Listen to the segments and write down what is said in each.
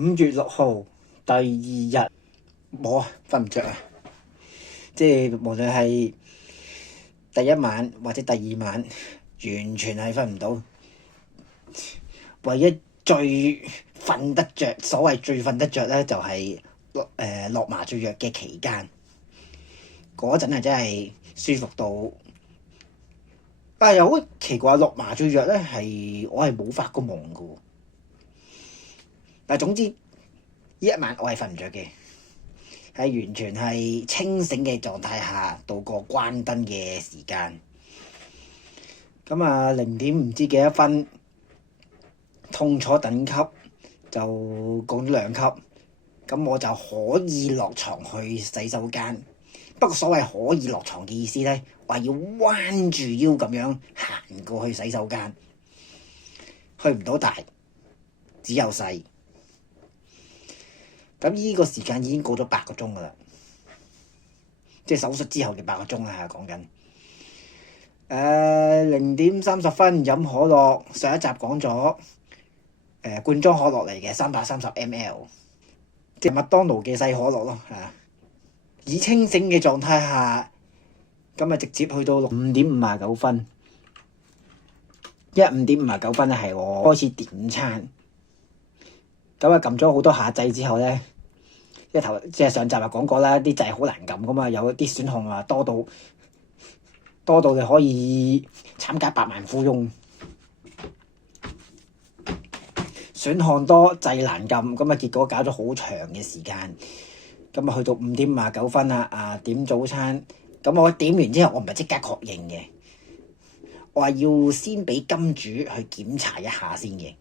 5月6號第二日，我瞓唔着啊！即係無論係第一晚或者第二晚，完全係瞓唔到。唯一最瞓得着，所謂最瞓得着咧，就係落麻醉藥嘅期間，嗰陣係真係舒服到。又好奇怪，落麻醉藥咧我係冇發過夢嘅喎。但總之呢一晚我係瞓唔着嘅，係完全係清醒嘅狀態下度過關燈嘅時間。咁0點唔知幾多分，痛楚等級就降咗2級，咁我就可以落床去洗手間。不過所謂可以落床嘅意思咧，話要彎住腰咁樣行過去洗手間，去唔到大，只有細。咁呢個時間已經過咗8個鐘噶啦，即係手術之後嘅8個鐘啦，講緊。0點30分飲可樂，上一集講咗罐裝可樂嚟嘅330ml，即係麥當勞嘅細可樂咯嚇。以清醒嘅狀態下，咁直接去到5點59分。5點59分咧係我開始點餐。咁撳咗好多下掣之後咧，即係上集講過啦，啲掣好難撳噶嘛，有啲選項多到你可以參加百萬富翁。選項多，掣難撳，咁結果搞咗好長嘅時間。咁去到5點59分啦，點早餐。咁我點完之後，我唔係即刻確認嘅，我話要先俾金主去檢查一下先嘅。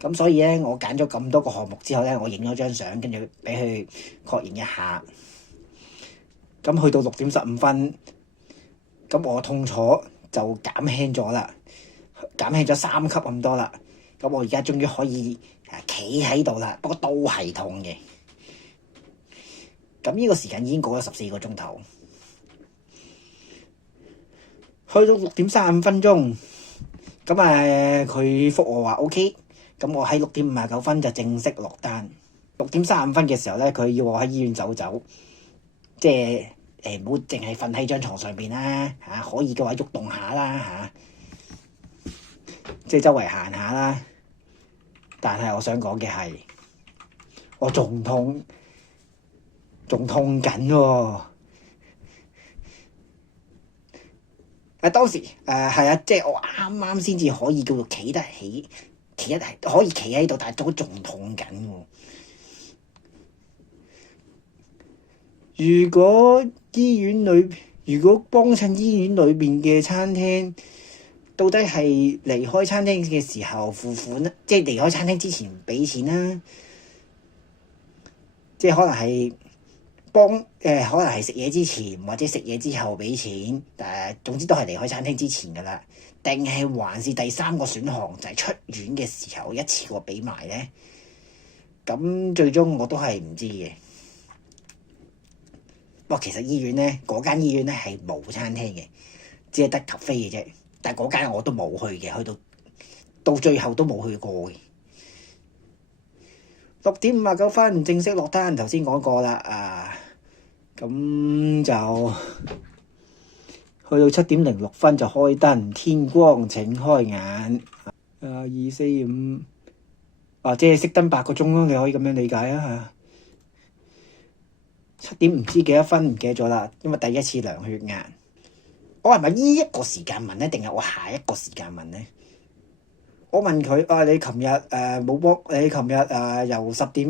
咁所以咧，我揀咗咁多個項目之後咧，我影咗張相，跟住俾佢確認一下。咁去到6點15分，咁我痛楚就減輕咗啦，減輕咗3級咁多啦。咁我而家終於可以企喺度啦，不過都係痛嘅。咁呢個時間已經過咗14個鐘頭，去到6點35分鐘，咁佢覆我話 OK，咁我喺6點59分就正式落單。6點35分嘅時候咧，佢要我喺醫院走，即係唔好淨係瞓喺張床上邊啦，可以嘅話喐動下啦，即係周圍行下啦。但係我想講嘅係，我仲痛緊喎。當時即係我啱啱先至可以叫做企得起，可以企喺度，但係都仲痛緊喎。如果幫襯醫院裏邊嘅餐廳，到底係離開餐廳嘅時候付款咧，即係離開餐廳之前俾錢啦，即係可能係可能係食嘢之前或者食嘢之後俾錢，總之都係離開餐廳之前噶啦。定係還是第3個選項就係出院嘅時候一次過俾埋咧？咁最終我都係唔知嘅。不過其實嗰間醫院咧係冇餐廳嘅，只係得咖啡嘅啫。但係嗰間我都冇去嘅，去到最後都冇去過嘅。6點59分正式落單，頭先講過啦。咁就去到7點06分就開燈，天光請開眼。2、4、5，即係熄燈8個鐘咯，你可以咁樣理解啊。7點唔知幾多分唔記得咗啦，因為第一次量血壓。我係咪呢一個時間問咧，定係我下一個時間問咧？我問佢你琴日冇幫你琴日由10點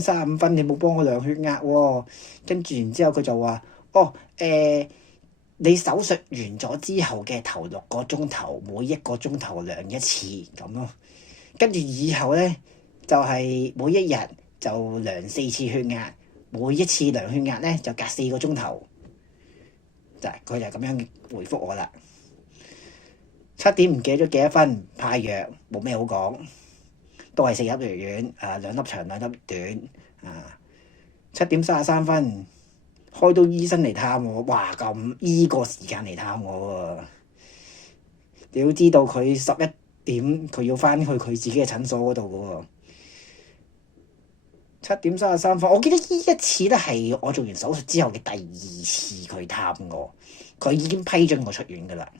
35分你冇幫我量血壓喎。跟住然之後佢就話你手術完咗之後嘅頭6個鐘頭，每1個鐘頭量一次咁咯。跟住以後咧就係每一日就量4次血壓，每一次量血壓咧就隔4個鐘頭。佢就咁樣回覆我啦。7點唔記得咗幾多分派藥，冇咩好講，都係4粒藥丸，2粒長2粒短。7點33分開到醫生嚟探我，哇咁依個時間嚟探我喎。你要知道佢11點佢要翻去佢自己嘅診所嗰度嘅喎。7:33，我記得呢一次咧係我做完手術之後嘅第2次佢探我，佢已經批准我出院噶啦。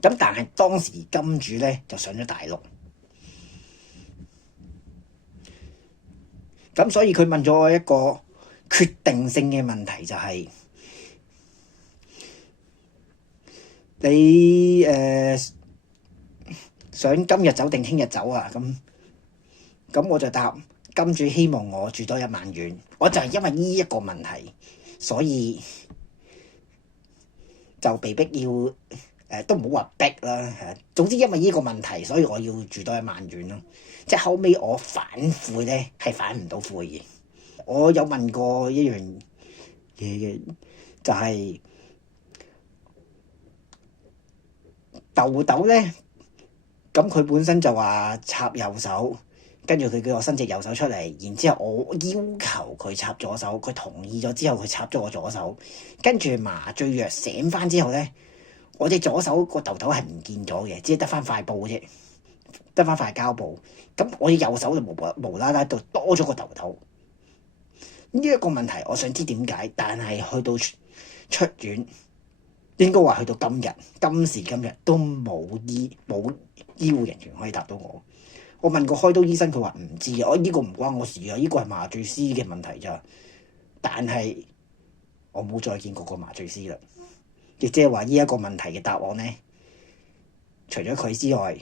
咁但係當時金主咧就上咗大陸，咁所以佢問咗我一個決定性嘅問題，就係、你想今日走定聽日走啊？咁我就答金主希望我住多1晚院，我就係因為呢一個問題，所以就被逼要都唔好話逼啦，總之因為呢個問題，所以我要住多1晚院咯。即係後尾我反悔咧，係反唔到悔嘅。我有問過一樣嘢嘅，就係豆豆咧，咁佢本身就話插右手，跟住佢叫我伸隻右手出嚟，然之後我要求佢插左手，佢同意咗之後，佢插咗我左手，跟住麻醉藥醒翻之後咧，我隻左手個豆豆係唔見咗嘅，只係得翻塊布啫，得翻塊膠布。咁我隻右手就無啦啦度多咗個豆豆。呢一個問題，我想知點解，但係去到出院，應該話去到今時今日都冇醫護人員可以答到我。我問過開刀醫生，佢話唔知啊，呢個唔關我事啊，呢個係麻醉師嘅問題咋。但係我冇再見過個麻醉師啦，亦即係話呢一個問題嘅答案咧，除咗佢之外，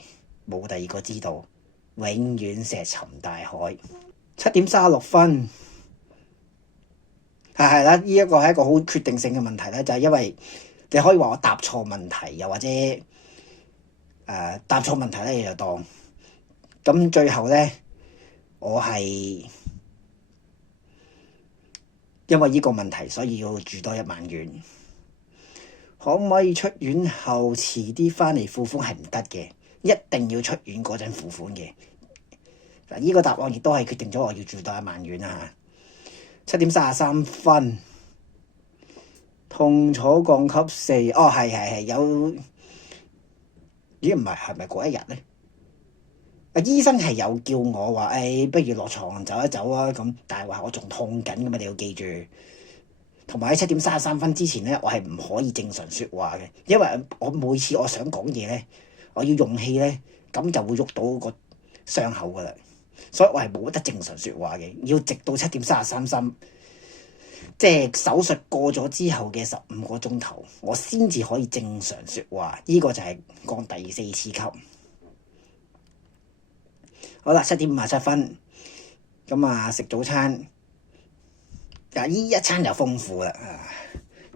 冇第二個知道，永遠石沉大海。7:36，係啦，呢一個係一個好決定性嘅問題咧，就係因為你可以話我答錯問題，又或者答錯問題咧，你就當咁最後咧，我係因為呢個問題，所以要住多1晚院。可唔可以出院後遲啲翻嚟付款？係唔得嘅，一定要出院嗰陣付款嘅。嗱，呢個答案亦都係決定咗我要住多1晚院啦。7:33，痛楚降級4。哦，係有，咦唔係咪嗰一日咧？醫生係有叫我話，不如落床走一走啊咁，但係話我仲痛緊㗎嘛，你要記住。同埋喺7:33之前咧，我係唔可以正常説話嘅，因為我每次我想講嘢咧，我要用氣咧，咁就會喐到個傷口噶啦，所以我係冇得正常説話嘅，要直到7:33，即係手術過咗之後嘅15個鐘頭，我先至可以正常説話。呢個就係降第4次級。好啦，7:57，咁食早餐。嗱，依一餐就豐富啦，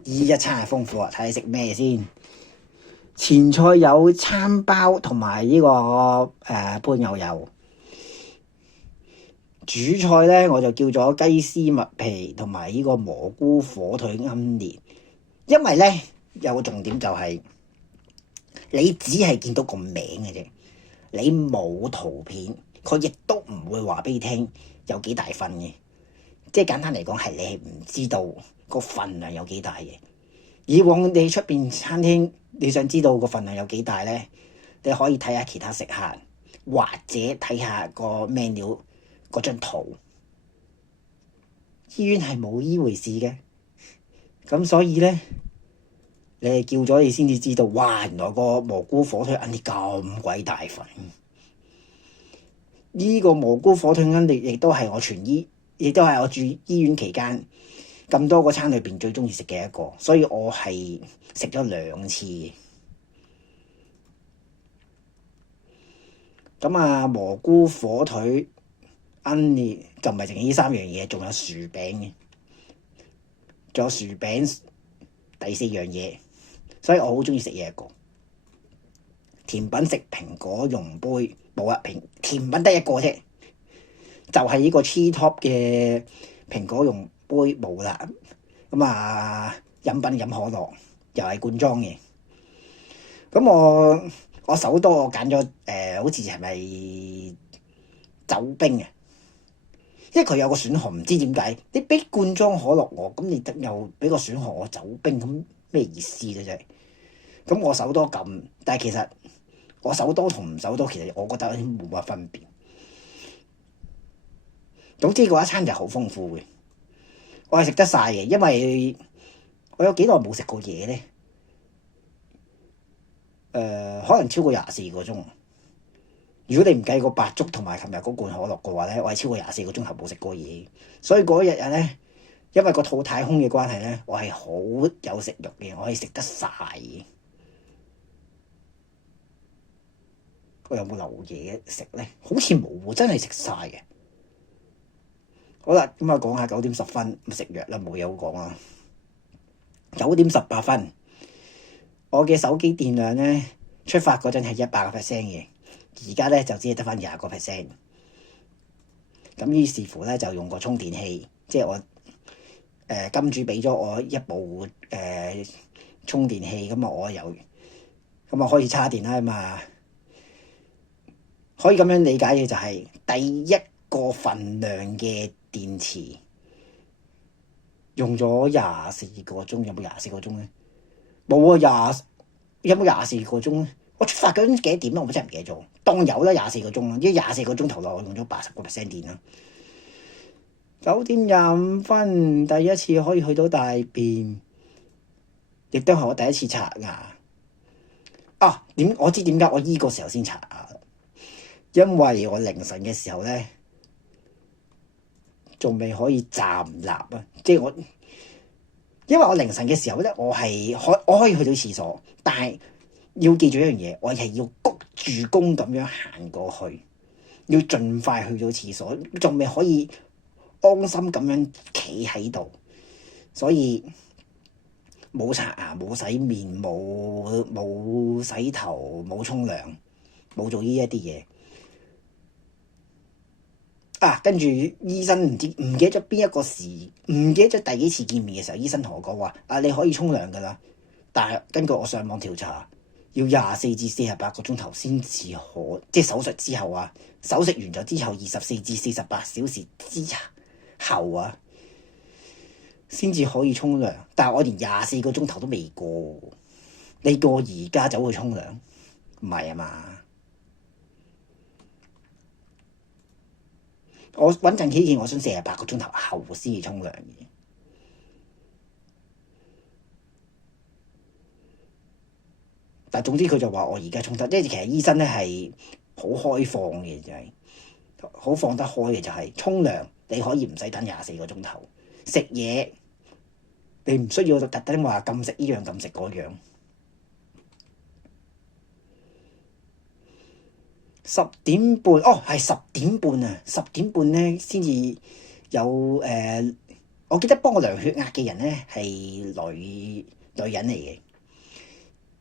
依一餐係豐富啊！睇你食咩先。前菜有餐包同埋呢個半牛油。主菜咧我就叫咗雞絲麥皮同埋呢個蘑菇火腿奄列。因為咧有個重點就係、你只係見到個名嘅啫，你冇圖片，佢亦都唔會話俾你聽有幾大份嘅。即係簡單嚟講，係你係唔知道個份量有幾大嘅。以往你出邊餐廳，你想知道個份量有幾大咧，你可以睇下其他食客，或者睇下個 menu 嗰張圖。醫院係冇呢回事嘅，咁所以咧，你係叫咗你先至知道，哇！原來個蘑菇火腿奄列咁鬼大份。呢個蘑菇火腿奄列亦都係我亦都係我住醫院期間咁多個餐裏邊最中意食嘅一個，所以我係食咗2次。咁蘑菇火腿奄列就唔係淨係呢3樣嘢，仲有薯餅嘅，仲有薯餅第4樣嘢，所以我好中意食呢一個。甜品食蘋果蓉杯，冇啊，甜品得一個啫。就係呢個 Tree Top 嘅蘋果蓉杯冇啦，飲品飲可樂，又係罐裝嘅。咁我首多我揀咗好似係咪酒冰啊？因為佢有個選項，唔知點解你俾罐裝可樂我，咁你又俾個選項我酒冰，咁咩意思咧？真係。咁我首多咁，但係其實我首多同唔首多，其實我覺得冇乜分別。總之嗰一餐就好豐富嘅，我係食得晒嘅，因為我有幾耐冇食過嘢咧？可能超過24個鐘。如果你唔計個白粥同埋琴日嗰罐可樂嘅話咧，我係超過24個鐘頭冇食過嘢。所以嗰日咧，因為個肚太空嘅關係咧，我係好有食慾嘅，我可以食得晒嘅。我有冇留嘢食咧？好似冇喎，真係食晒嘅。好啦，咁啊講下9點10分食藥啦，冇嘢好講啦。9點18分，我嘅手機電量咧，出發嗰陣係100%嘅，而家咧就只係得翻20%。咁於是乎咧就用個充電器，即係我金主俾咗我一部充電器，咁啊我又咁啊開始叉電啦嘛。可以咁樣理解嘅就係第一個份量嘅電池用咗24個鐘，有冇24個鐘咧？冇啊，有冇24個鐘咧？我出發嗰陣幾多點啊？我真係唔記得咗。當有啦，24個鐘啦，因為24個鐘頭內我用咗80% 電啦。9點25分，第一次可以去到大便，亦都係我第一次刷牙。我知點解我依個時候先刷牙，因為我凌晨嘅時候咧，仲未可以站立啊！即係因為我凌晨嘅時候咧，我可以去到廁所，但係要記住一樣嘢，我係要谷住弓咁樣行過去，要盡快去到廁所，仲未可以安心咁樣企喺度，所以冇刷牙、冇洗面、冇洗頭、冇沖涼、冇做呢一啲嘢。跟住醫生唔記得咗邊一個唔記得咗第幾次見面嘅時候，醫生同我講話：你可以沖涼噶啦。但係根據我上網調查，要24至48個鐘頭先至可，即係手術之後啊，手術完咗之後24至48小時之後啊，先至可以沖涼。但係我連24個鐘頭都未過，你叫我而家走去沖涼，唔係啊嘛？我穩陣起見，我想48個鐘頭後先至沖涼嘅。但總之佢就話我而家沖得，即係其實醫生咧係好開放嘅，就係好放得開嘅，就係沖涼你可以唔使等24個鐘頭，食嘢你唔需要特登話禁食呢樣禁食嗰樣。10點半，係10點半啊！10點半咧先至有我記得幫我量血壓嘅人咧係女人嚟嘅，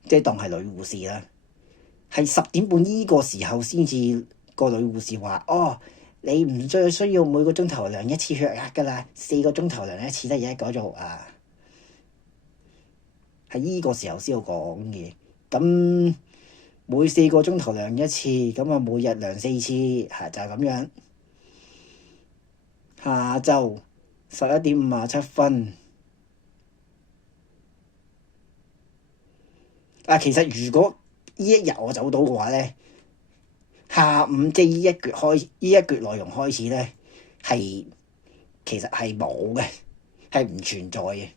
即係當係女護士啦。係10點半呢個時候先至個女護士話：你唔再需要每個鐘頭量一次血壓㗎啦，4個鐘頭量一次得嘢改做啊。係呢個時候先有講嘅，咁。每4個鐘頭量一次，咁啊每日量4次，就係咁樣。下晝11點57分。其實如果呢一日我走到嘅話咧，下午即係呢一橛內容開始咧，其實係冇嘅，係唔存在嘅。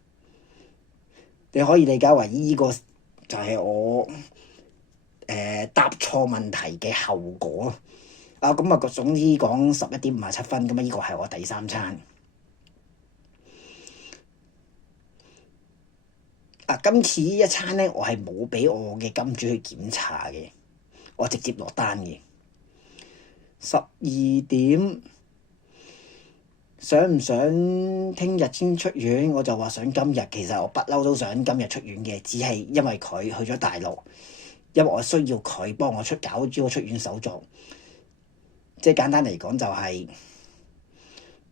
你可以理解為呢個就係我答錯問題嘅後果。總之講11點57分，咁呢個係我第3餐。今次呢一餐咧，我係冇俾我嘅金主去檢查嘅，我直接落單嘅。12點，想唔想聽日先出院？我就話想今日。其實我不嬲都想今日出院嘅，只係因為佢去咗大陸。因為我需要佢幫我搞咗個出院手續，即係簡單嚟講就係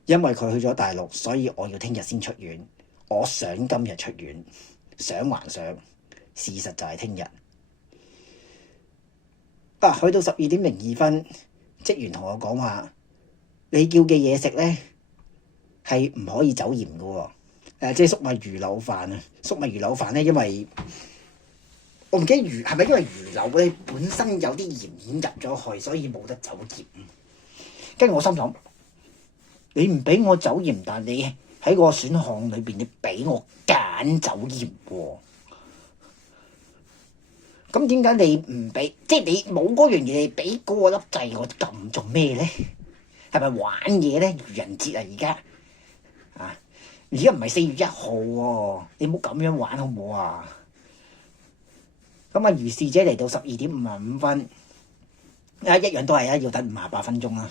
因為佢去咗大陸，所以我要聽日先出院。我想今日出院，想還想，事實就係聽日。去到12點02分，職員同我講話：你叫嘅嘢食咧係唔可以走鹽㗎喎。即係粟米魚柳飯啊！粟米魚柳飯咧，因為我唔記得係咪因為魚柳咧本身有啲鹽已經入咗去，所以冇得走鹽。跟住我心諗，你唔俾我走驗，但你喺個選項裏邊，你俾我揀走驗喎。咁點解你唔俾？即係你冇嗰樣嘢，你俾嗰個粒掣我撳做咩咧？係咪玩嘢咧？愚人節啊，而家啊，而家唔係4月1號喎，你唔好咁樣玩好唔好啊？咁啊，如是者嚟到12:55，一樣都係要等58分鐘啦。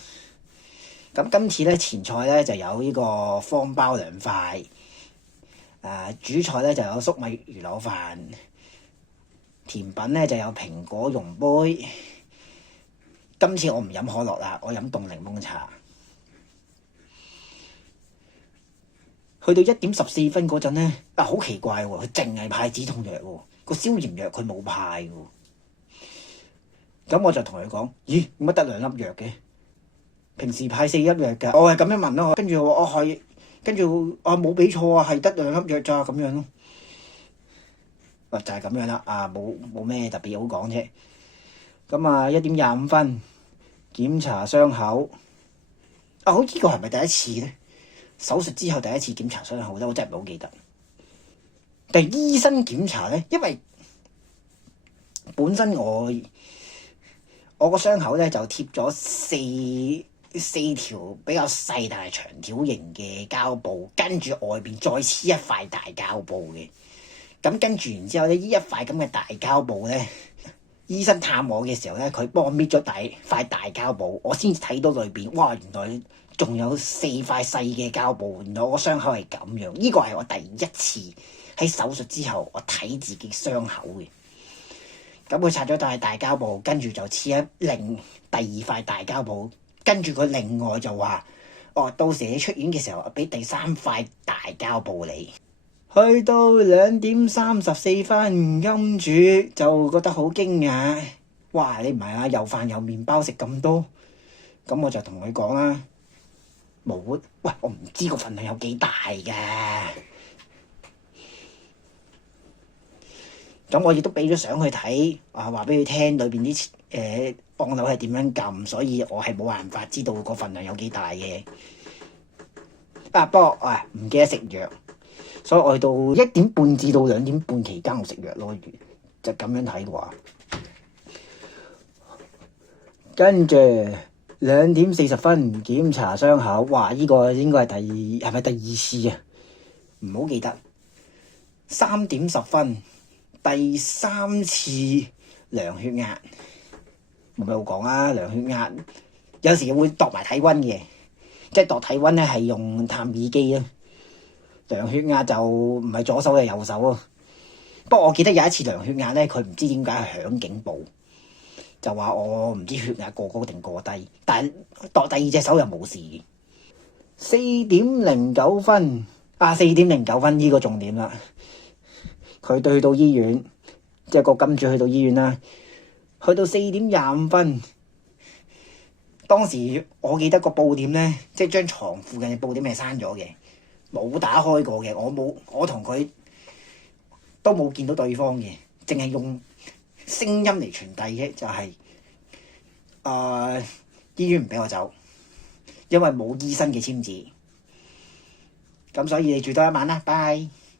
咁今次咧前菜咧就有呢個方包2塊，主菜咧就有粟米魚柳飯，甜品咧就有蘋果蓉杯。今次我唔飲可樂啦，我飲凍檸檬茶。去到1:14嗰陣咧，好奇怪喎，佢淨係派止痛藥喎，個消炎藥佢冇派喎。咁我就同佢講：咦，點解得2粒藥嘅？平時派4粒藥㗎。我係咁樣問咯，跟住我係，跟住我冇俾錯啊，係得2粒藥咋咁樣咯。就係咁樣啦，冇咩特別好講啫。咁1:25檢查傷口。好似呢個係咪第一次咧？手術之後第一次檢查傷口咧，我真係唔係好記得。但係醫生檢查咧，因為本身我個傷口咧就貼咗四條比較細但係長條形嘅膠布，跟住外邊再黐一塊大膠布嘅。咁跟住然之後咧，呢一塊咁嘅大膠布咧，醫生探我嘅時候咧，佢幫我搣咗塊大膠布，我先至睇到裏邊，哇！原來仲有4塊細嘅膠布，原來我個傷口係咁樣。呢個係我第一次喺手術之後我睇自己傷口嘅。咁佢拆咗塊大膠布，跟住就黐第二塊大膠布，跟住佢另外就話：到時你出院嘅時候，俾第3塊大膠布你。去到2:34，金主就覺得好驚訝。哇！你唔係啊，又飯又麵包食咁多。咁我就同佢講啦，冇，喂，我唔知個份量有幾大㗎。咁我亦都俾咗相去睇，話俾佢聽裏邊啲按鈕係點樣撳，所以我係冇辦法知道個份量有幾大嘅。不過唔記得食藥，所以我去到1點半至到2點半期間我食藥咯，就咁樣睇嘅話。跟住2:40檢查傷口，哇！呢個應該係咪第2次啊？唔好記得。3:10第3次量血壓，冇咩好講啊！量血壓有時會度埋體温嘅，即係度體温咧係用探耳機啊。量血壓就唔係左手係右手啊。不過我記得有一次量血壓咧，佢唔知點解係響警報，就話我唔知血壓過高定過低，但係度第2隻手又冇事。4:09，4:09呢個重點啦。佢去到醫院，即係個金主去到醫院啦。去到4:25，當時我記得個布點咧，即係張床附近嘅布點係閂咗嘅，冇打開過嘅。我同佢都冇見到對方嘅，淨係用聲音嚟傳遞嘅，就係醫院唔俾我走，因為冇醫生嘅簽字。咁所以你住多一晚啦，拜。